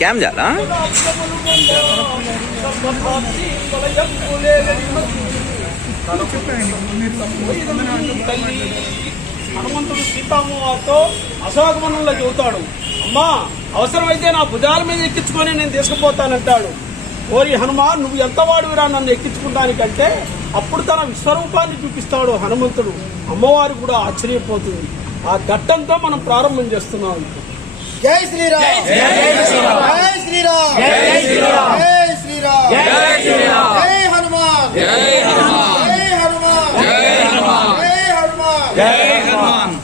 Cam చాలా తల్లి హనుమంతుడు సీతామ్మతో అశోకవనంలో చెబుతాడు అమ్మా అవసరమైతే నా భుజాల మీద ఎక్కించుకొని నేను తీసుకుపోతానంటాడు. ఓరి హనుమా నువ్వు ఎంత వాడువిరా నన్ను ఎక్కించుకుంటానికంటే అప్పుడు తన విశ్వరూపాన్ని చూపిస్తాడు హనుమంతుడు. అమ్మవారు కూడా ఆశ్చర్యపోతుంది. ఆ ఘట్టంతో మనం ప్రారంభం చేస్తున్నాం జై శ్రీరామ్ జై శ్రీరామ్ జై శ్రీరామ్ జై శ్రీరామ్ జై శ్రీరామ్ జై శ్రీరామ్ జై హనుమాన్ జై హనుమాన్ జై హనుమాన్ జై హనుమాన్ జై హనుమాన్ జై హనుమాన్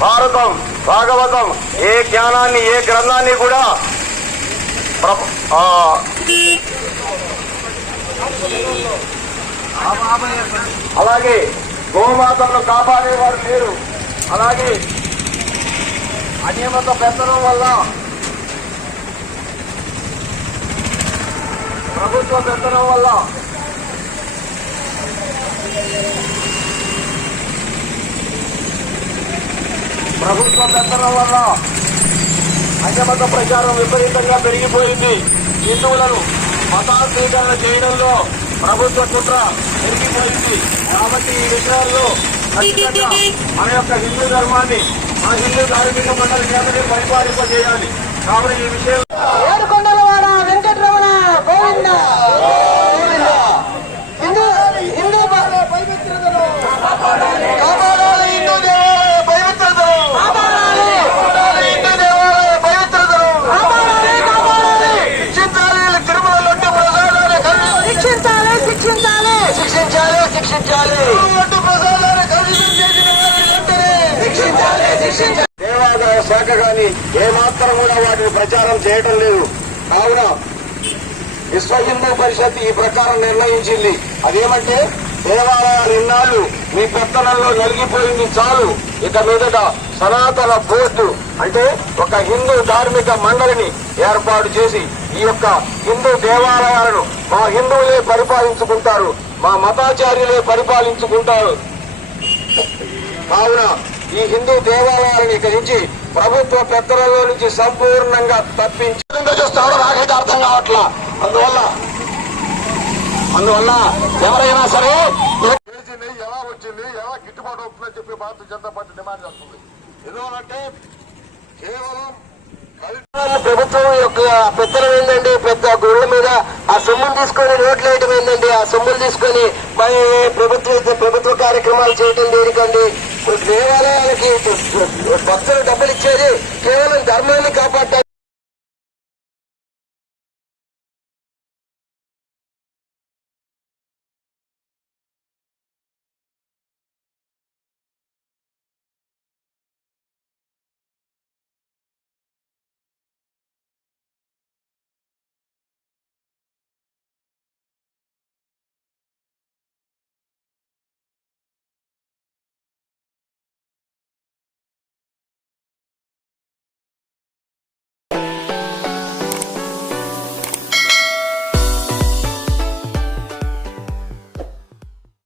భారతం భాగవతం ఏ జ్ఞానాన్ని ఏ గ్రంథాన్ని కూడా అలాగే గోమాతను కాపాడేవారు లేరు. అలాగే అనియమత పెంచడం వల్ల ప్రభుత్వ పెంచడం వల్ల ప్రభుత్వ వల్ల అన్యమత ప్రచారం విపరీతంగా పెరిగిపోయింది. హిందువులను మతా స్వీకరణ చేయడంలో ప్రభుత్వ కుట్ర పెరిగిపోయింది. కాబట్టి ఈ విషయాల్లో ఖచ్చితంగా మన యొక్క హిందూ ధర్మాన్ని మన హిందూ ధార్మిక మండలి కేంద్రం పరిపాలింపజేయాలి. కాబట్టి ఈ విషయంలో దేవాదాయ శాఖ గాని ఏమాత్రం కూడా వాటిని ప్రచారం చేయటం లేదు. కావున విశ్వ హిందూ పరిషత్ ఈ ప్రకారం నిర్ణయించింది. అదేమంటే దేవాలయాలు ఇన్నాళ్ళు మీ పెత్తనంలో నలిగిపోయింది చాలు. ఇక మీదట సనాతన బోర్డు అంటే ఒక హిందూ ధార్మిక మండలిని ఏర్పాటు చేసి ఈ యొక్క హిందూ దేవాలయాలను మా హిందువులే పరిపాలించుకుంటారు మా మతాచార్యులే పరిపాలించుకుంటారు. కావున ఈ హిందూ దేవాలయాలను ఇక నుంచి ప్రభుత్వ పెత్తలలో నుంచి సంపూర్ణంగా తప్పించి చూస్తున్నాడో నాకైతే అర్థం కావట్లా. అందువల్ల అందువల్ల ఎవరైనా సరే తెలిసింది ఎలా వచ్చింది ఎలా గిట్టుబాటు అవుతుందని చెప్పి భారతీయ జనతా పార్టీ డిమాండ్ చేస్తుంది. ఎందువల్లంటే కేవలం ప్రభుత్వం యొక్క పెత్తనం ఏంటండి పెద్ద గుళ్ళ మీద ఆ సొమ్ములు తీసుకొని రోడ్లు వేయడం ఏంటండి ఆ సొమ్ములు తీసుకొని మరి ప్రభుత్వ ప్రభుత్వ కార్యక్రమాలు చేయడం దేనికండి? దేవాలయాలకి భక్తులు డబ్బులు ఇచ్చేది కేవలం ధర్మాన్ని కాపాడటానికి